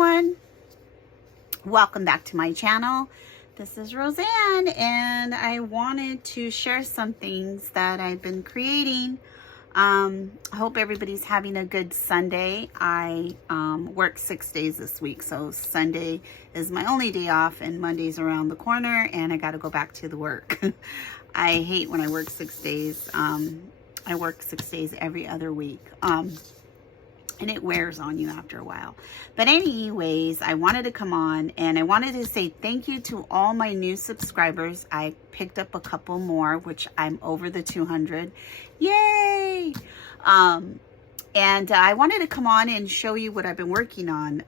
everyone, welcome back to my channel. This is Roseanne, and I wanted to share some things that I've been creating. I hope everybody's having a good Sunday. I work 6 days this week, so Sunday is my only day off, and Monday's around the corner, and I got to go back to the work. I hate when I work 6 days. I work 6 days every other week. And it wears on you after a while. But anyways, I wanted to come on and I wanted to say thank you to all my new subscribers. I picked up a couple more, which I'm over the 200. Yay! And I wanted to come on and show you what I've been working on.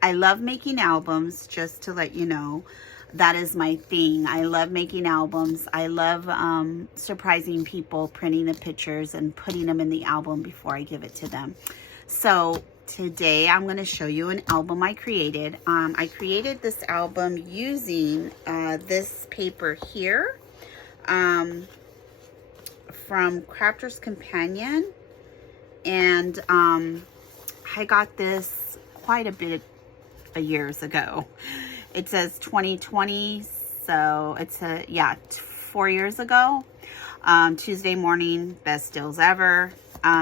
I love making albums, just to let you know. That is my thing. I love making albums. I love surprising people, printing the pictures and putting them in the album before I give it to them. So today I'm going to show you an album I created. I created this album using this paper here from Crafter's Companion. And I got this quite a bit of years ago. It says 2020, so it's 4 years ago. Tuesday morning, best deals ever.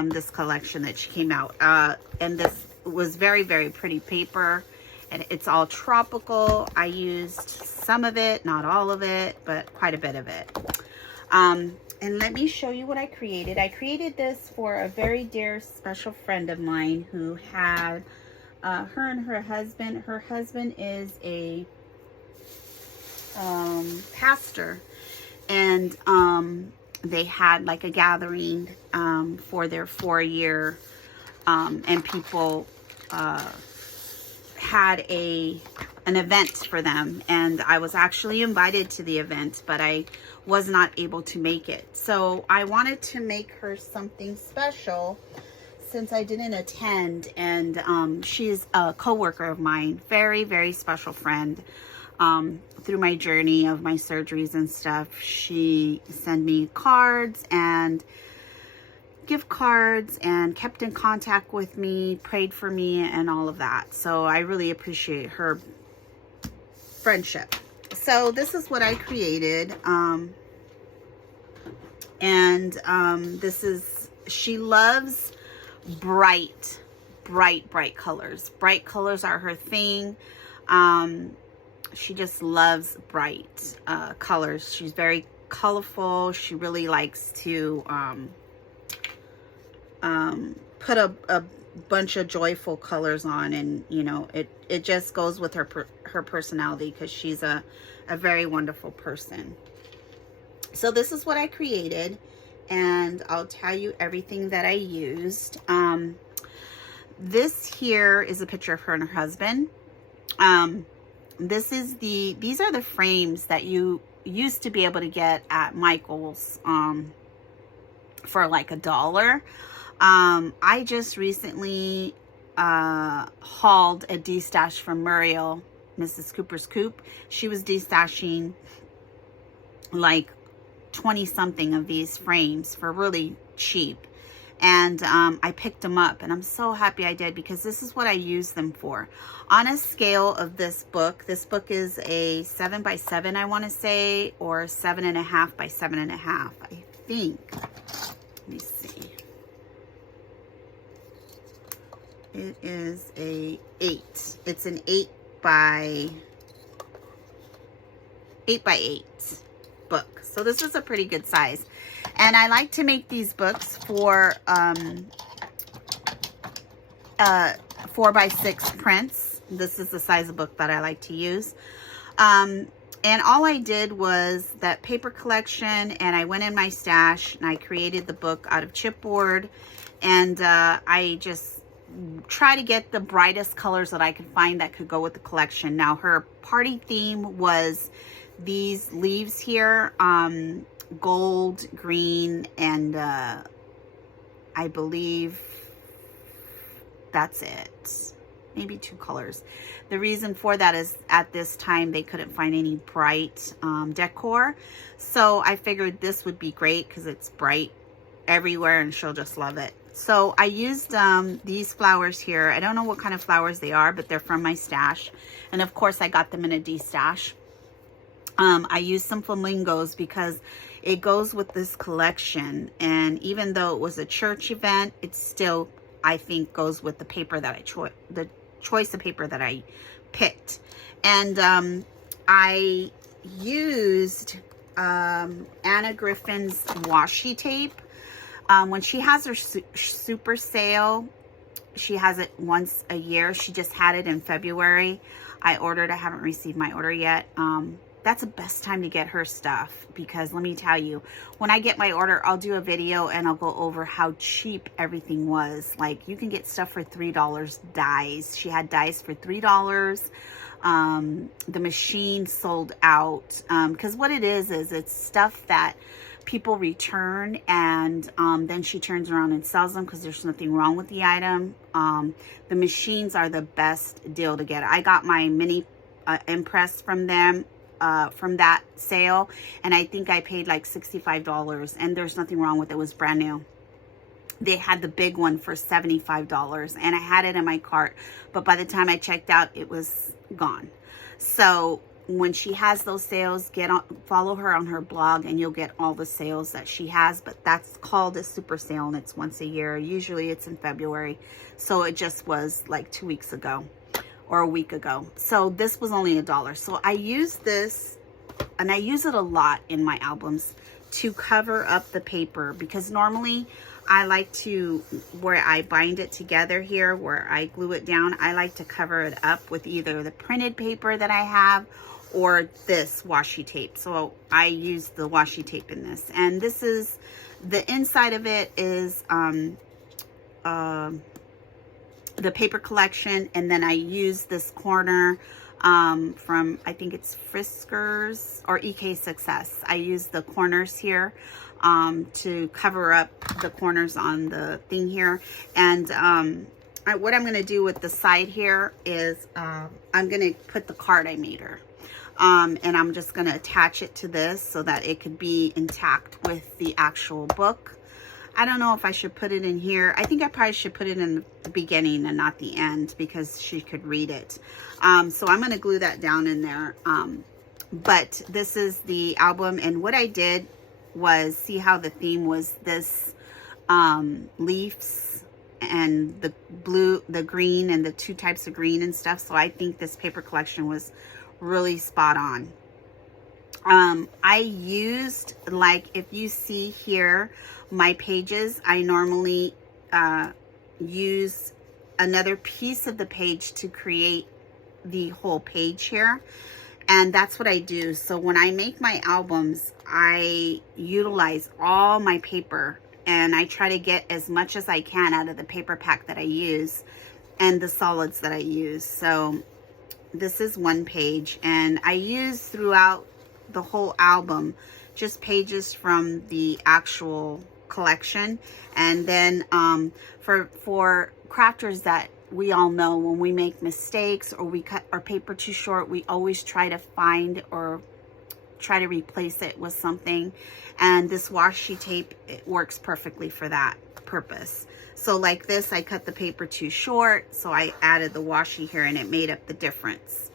This collection that she came out, and this was very, very pretty paper, and it's all tropical. I used some of it, not all of it, but quite a bit of it. And let me show you what I created. I created this for a very dear special friend of mine who had her and her husband. Her husband is a pastor, and they had like a gathering for their 4-year, and people had an event for them, and I was actually invited to the event, but I was not able to make it. So I wanted to make her something special since I didn't attend, and she's a co-worker of mine, very, very special friend. Through my journey of my surgeries and stuff, she sent me cards and gift cards and kept in contact with me, prayed for me, and all of that. So I really appreciate her friendship. So this is what I created. This is, she loves bright colors. Bright colors are her thing. She just loves bright colors. She's very colorful. She really likes to put a bunch of joyful colors on, and you know, it just goes with her personality, because she's a very wonderful person. So this is what I created, and I'll tell you everything that I used. This here is a picture of her and her husband. These are the frames that you used to be able to get at Michael's for like $1. I just recently hauled a destash from Muriel, Mrs. Cooper's Coop. She was destashing like 20 something of these frames for really cheap. And I picked them up, and I'm so happy I did, because this is what I use them for. On a scale of this book is a 7 by 7, I want to say, or 7.5 by 7.5, I think. Let me see. It is a 8. It's an 8 by 8 book. So this is a pretty good size. And I like to make these books for 4 by 6 prints. This is the size of book that I like to use. And all I did was that paper collection, and I went in my stash and I created the book out of chipboard, and I just try to get the brightest colors that I could find that could go with the collection. Now her party theme was these leaves here, gold, green, and I believe that's it. Maybe 2 colors. The reason for that is at this time they couldn't find any bright decor, so I figured this would be great because it's bright everywhere and she'll just love it. So I used these flowers here. I don't know what kind of flowers they are, but they're from my stash. And of course I got them in a D-stash. I used some flamingos because it goes with this collection. And even though it was a church event, it still, I think, goes with the paper that the choice of paper that I picked. And I used Anna Griffin's washi tape. When she has her super sale, she has it once a year. She just had it in February. I ordered. I haven't received my order yet. That's the best time to get her stuff, because let me tell you, when I get my order, I'll do a video and I'll go over how cheap everything was. Like, you can get stuff for $3 dies. She had dies for $3. The machine sold out, because what it is it's stuff that people return, and then she turns around and sells them because there's nothing wrong with the item. The machines are the best deal to get. I got my mini impress from them, from that sale, and I think I paid like $65, and there's nothing wrong with it. It was brand new. They had the big one for $75, and I had it in my cart, but by the time I checked out, it was gone. So when she has those sales, follow her on her blog, and you'll get all the sales that she has. But that's called a super sale, and it's once a year. Usually it's in February, so it just was like 2 weeks ago or a week ago. So this was only $1. So I use this, and I use it a lot in my albums to cover up the paper, because normally I like to, where I bind it together here, where I glue it down, I like to cover it up with either the printed paper that I have or this washi tape. So I use the washi tape in this. And this is, the inside of it is the paper collection. And then I use this corner from, I think it's Friskers or EK Success. I use the corners here to cover up the corners on the thing here. And what I'm going to do with the side here is I'm going to put the card I made her. And I'm just going to attach it to this so that it could be intact with the actual book. I don't know if I should put it in here. I think I probably should put it in the beginning and not the end, because she could read it. So I'm going to glue that down in there. But this is the album, and what I did was, see how the theme was this leaves and the blue, the green, and the two types of green and stuff. So I think this paper collection was really spot on. I used, like, if you see here my pages, I normally use another piece of the page to create the whole page here, and that's what I do. So when I make my albums, I utilize all my paper, and I try to get as much as I can out of the paper pack that I use and the solids that I use. So this is one page, and I use throughout the whole album just pages from the actual collection. And then for crafters that we all know, when we make mistakes or we cut our paper too short, we always try to find or try to replace it with something. And this washi tape, it works perfectly for that purpose. So like this, I cut the paper too short, so I added the washi here, and it made up the difference.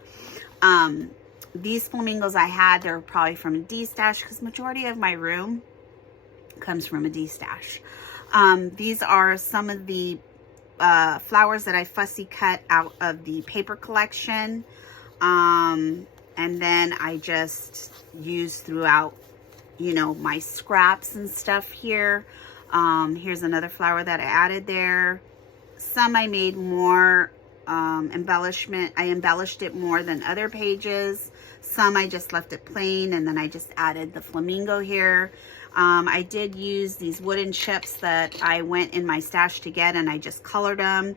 These flamingos I had, they're probably from a D-stash, because majority of my room comes from a D-stash. These are some of the flowers that I fussy cut out of the paper collection. And then I just use throughout, you know, my scraps and stuff here. Here's another flower that I added there. Some I made more embellishment. I embellished it more than other pages. Some I just left it plain, and then I just added the flamingo here. I did use these wooden chips that I went in my stash to get, and I just colored them.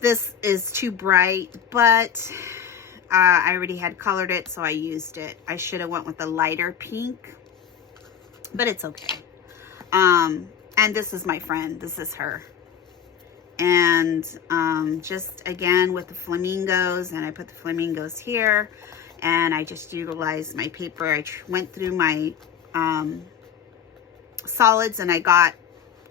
This is too bright, but I already had colored it, so I used it. I should have went with a lighter pink, but it's okay. And this is my friend. This is her. And just again with the flamingos, and I put the flamingos here, and I just utilized my paper. I went through my solids, and I got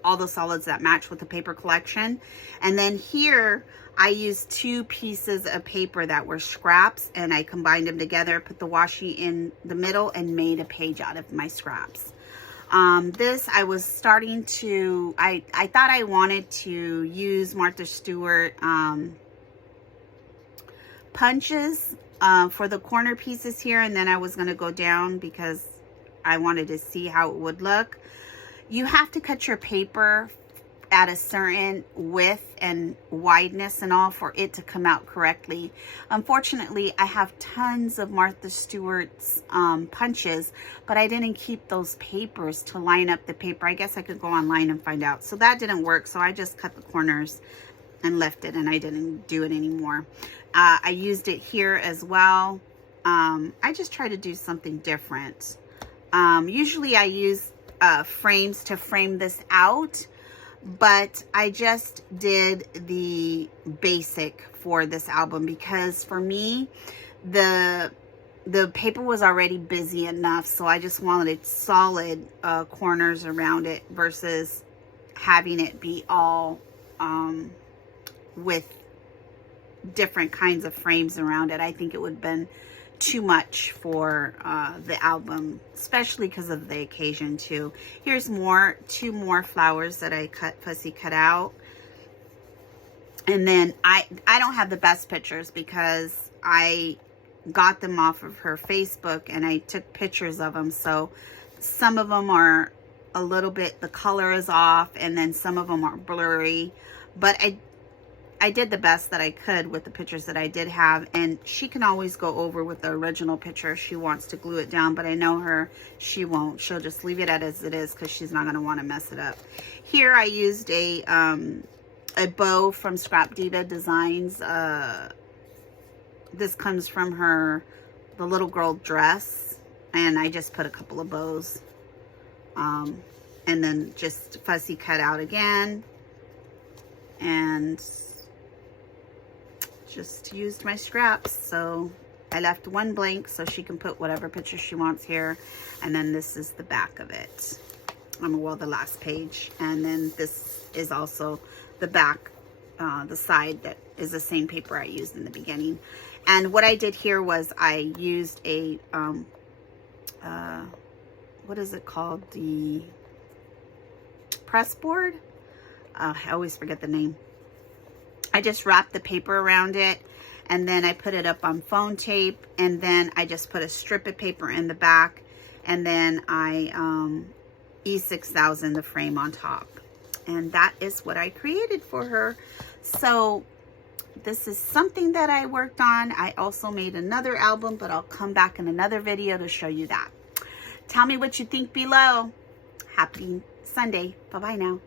all the solids that match with the paper collection. And then here I used 2 pieces of paper that were scraps, and I combined them together, put the washi in the middle, and made a page out of my scraps. This, I was starting to, I thought I wanted to use Martha Stewart punches for the corner pieces here, and then I was going to go down because I wanted to see how it would look. You have to cut your paper at a certain width and wideness and all for it to come out correctly. Unfortunately, I have tons of Martha Stewart's punches, but I didn't keep those papers to line up the paper. I guess I could go online and find out. So that didn't work, so I just cut the corners and left it, and I didn't do it anymore. I used it here as well. I just try to do something different. Usually I use frames to frame this out, but I just did the basic for this album because for me, the paper was already busy enough, so I just wanted solid corners around it versus having it be all with different kinds of frames around it. I think it would have been too much for the album, especially because of the occasion too. Here's 2 more flowers that I fussy cut out. And then I don't have the best pictures because I got them off of her Facebook and I took pictures of them. So some of them are a little bit, the color is off, and then some of them are blurry. But I did the best that I could with the pictures that I did have, and she can always go over with the original picture if she wants to glue it down, but I know her, she won't. She'll just leave it as it is because she's not going to want to mess it up. Here I used a bow from Scrap Diva Designs. This comes from the little girl dress, and I just put a couple of bows, and then just fussy cut out again, and just used my scraps. So I left 1 blank so she can put whatever picture she wants here. And then this is the back of it. Well, the last page. And then this is also the back, the side that is the same paper I used in the beginning. And what I did here was I used a, what is it called? The press board? I always forget the name. I just wrapped the paper around it, and then I put it up on phone tape, and then I just put a strip of paper in the back, and then I E6000 the frame on top. And that is what I created for her. So this is something that I worked on. I also made another album, but I'll come back in another video to show you that. Tell me what you think below. Happy Sunday. Bye-bye now.